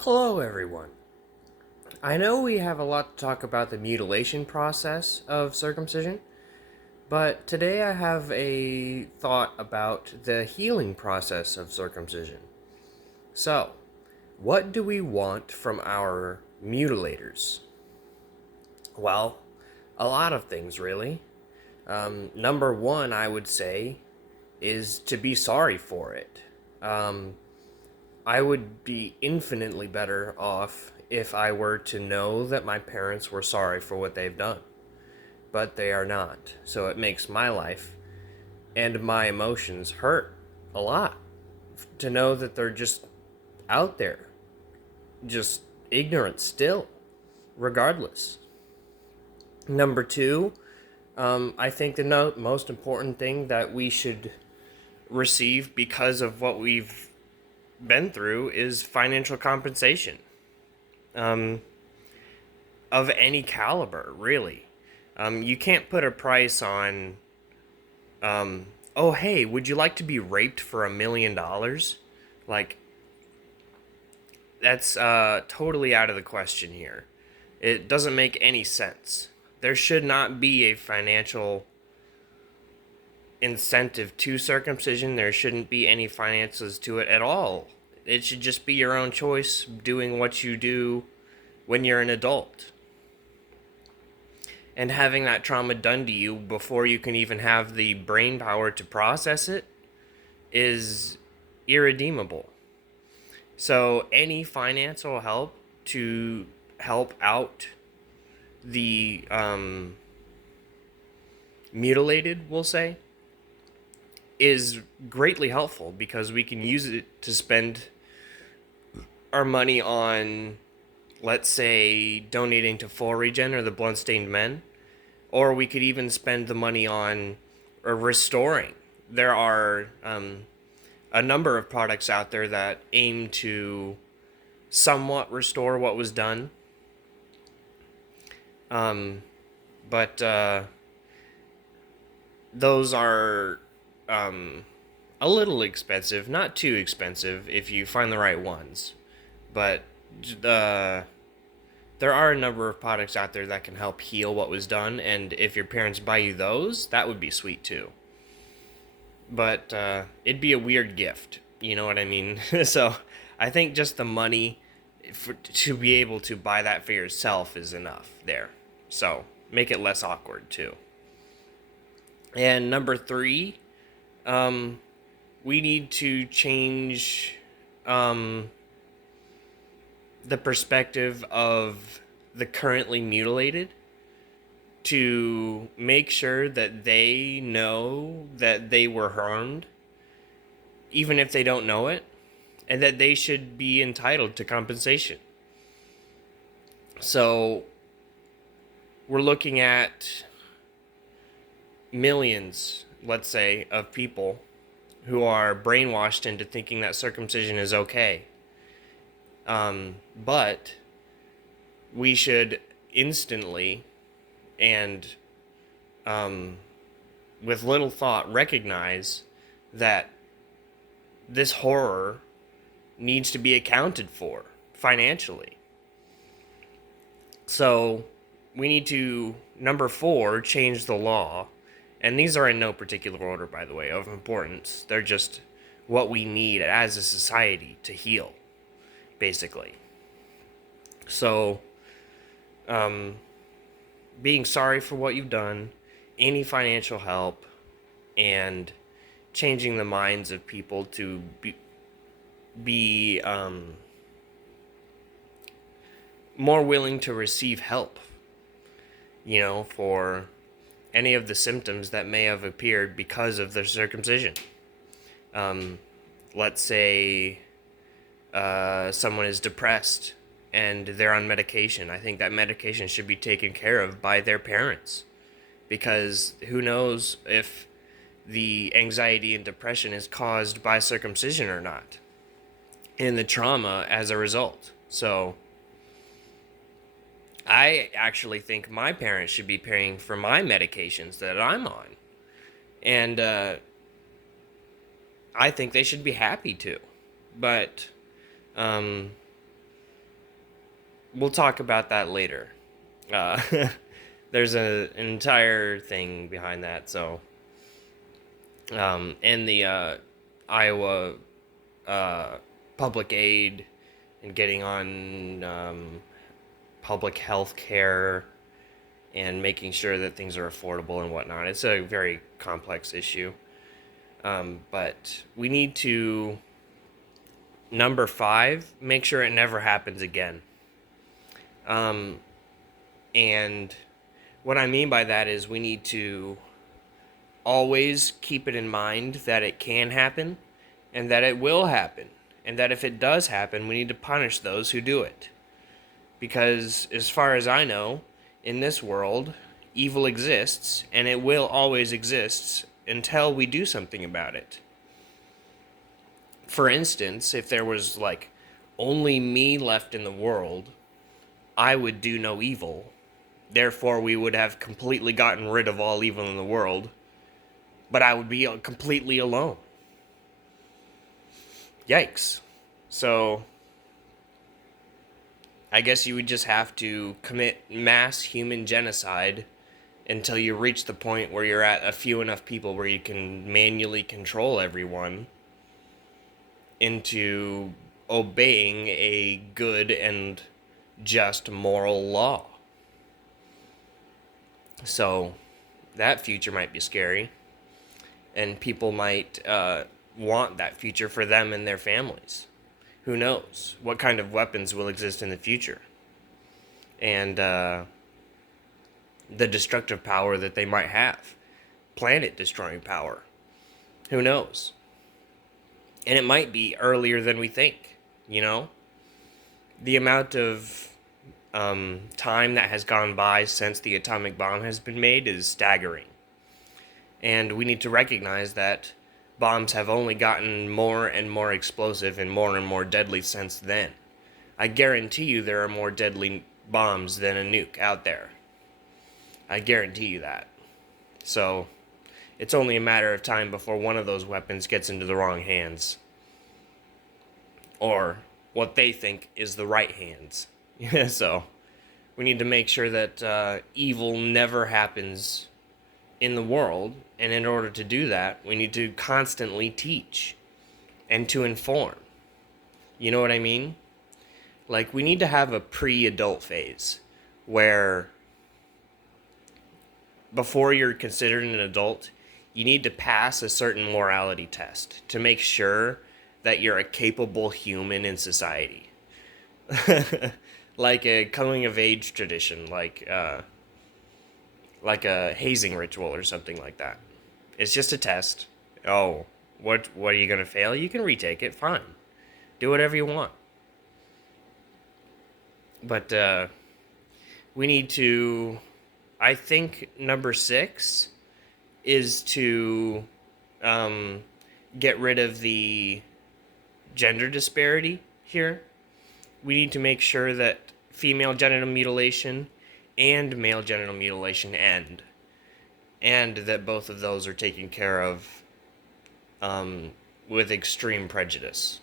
Hello, everyone. I know we have a lot to talk about the mutilation process of circumcision, but today I have a thought about the healing process of circumcision. So, what do we want from our mutilators? Well, a lot of things, really. Number one, I would say, is to be sorry for it. Um, I would be infinitely better off if I were to know that my parents were sorry for what they've done. But they are not. So it makes my life and my emotions hurt a lot to know that they're just out there, just ignorant still, regardless. Number two, I think the most important thing that we should receive because of what we've been through is financial compensation. Um, of any caliber, really. You can't put a price on, oh, hey, would you like to be raped for $1 million? Like, that's totally out of the question here. It doesn't make any sense. There should not be a financial incentive to circumcision. There shouldn't be any finances to it at all. It should just be your own choice doing what you do when you're an adult. And having that trauma done to you before you can even have the brain power to process it is irredeemable. So, any financial help to help out the mutilated, we'll say, is greatly helpful because we can use it to spend our money on, let's say, donating to Full Regen or the Bloodstained Men, or we could even spend the money on restoring. There are a number of products out there that aim to somewhat restore what was done. But those are a little expensive, not too expensive if you find the right ones. But uh, there are a number of products out there that can help heal what was done, and if your parents buy you those, that would be sweet too. But it'd be a weird gift, you know what I mean? So I think just the money to be able to buy that for yourself is enough there. So make it less awkward too. And number three, um, we need to change um, the perspective of the currently mutilated to make sure that they know that they were harmed, even if they don't know it, and that they should be entitled to compensation. So we're looking at millions, let's say, of people who are brainwashed into thinking that circumcision is okay. But we should instantly and with little thought recognize that this horror needs to be accounted for financially. So we need to, number four, change the law. And these are in no particular order, by the way, of importance. They're just what we need as a society to heal, basically. So, um, being sorry for what you've done, any financial help, and changing the minds of people to be more willing to receive help, for any of the symptoms that may have appeared because of their circumcision. Um, let's say someone is depressed and they're on medication. I think that medication should be taken care of by their parents because who knows if the anxiety and depression is caused by circumcision or not, and the trauma as a result. So I actually think my parents should be paying for my medications that I'm on. And I think they should be happy to. But we'll talk about that later. Uh, there's an entire thing behind that. So, and the Iowa public aid and getting on public health care and making sure that things are affordable and whatnot. It's a very complex issue. But we need to, number 5, make sure it never happens again. And what I mean by that is we need to always keep it in mind that it can happen and that it will happen. And that if it does happen, we need to punish those who do it. Because as far as I know, in this world, evil exists and it will always exist until we do something about it. For instance, if there was like only me left in the world, I would do no evil. Therefore, we would have completely gotten rid of all evil in the world, but I would be completely alone. Yikes. So, I guess you would just have to commit mass human genocide until you reach the point where you're at a few enough people where you can manually control everyone into obeying a good and just moral law. So that future might be scary, and people might want that future for them and their families. Who knows what kind of weapons will exist in the future, and the destructive power that they might have, planet destroying power. Who knows? And it might be earlier than we think, you know? The amount of time that has gone by since the atomic bomb has been made is staggering. And we need to recognize that bombs have only gotten more and more explosive and more deadly since then. I guarantee you there are more deadly bombs than a nuke out there. I guarantee you that. So, it's only a matter of time before one of those weapons gets into the wrong hands. Or what they think is the right hands. So, we need to make sure that evil never happens in the world. And in order to do that, we need to constantly teach and to inform. You know what I mean? Like, we need to have a pre-adult phase where before you're considered an adult, you need to pass a certain morality test to make sure that you're a capable human in society. Like a coming of age tradition, like a hazing ritual or something like that. It's just a test. Oh, what are you gonna fail? You can retake it. Fine, do whatever you want. But we need to. I think number 6 is to get rid of the gender disparity here. We need to make sure that female genital mutilation and male genital mutilation end, and that both of those are taken care of with extreme prejudice.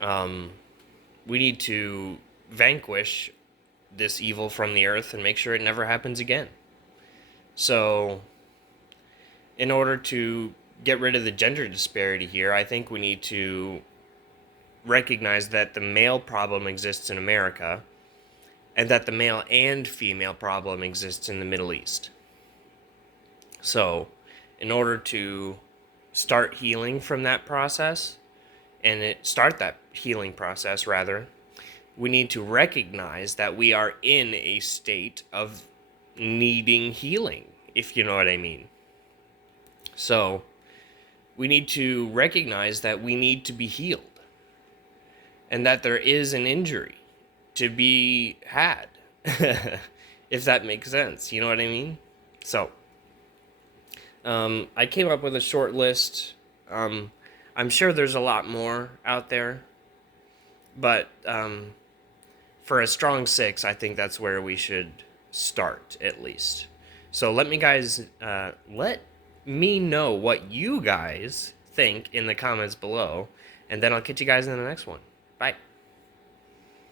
We need to vanquish this evil from the earth and make sure it never happens again. So, in order to get rid of the gender disparity here, I think we need to recognize that the male problem exists in America and that the male and female problem exists in the Middle East. So, in order to start healing from that process, start that healing process, rather, we need to recognize that we are in a state of needing healing, if you know what I mean. So, we need to recognize that we need to be healed and that there is an injury to be had, if that makes sense. You know what I mean? So, I came up with a short list. I'm sure there's a lot more out there, but for a strong 6, I think that's where we should start, at least. So let me know what you guys think in the comments below, and then I'll catch you guys in the next one. Bye.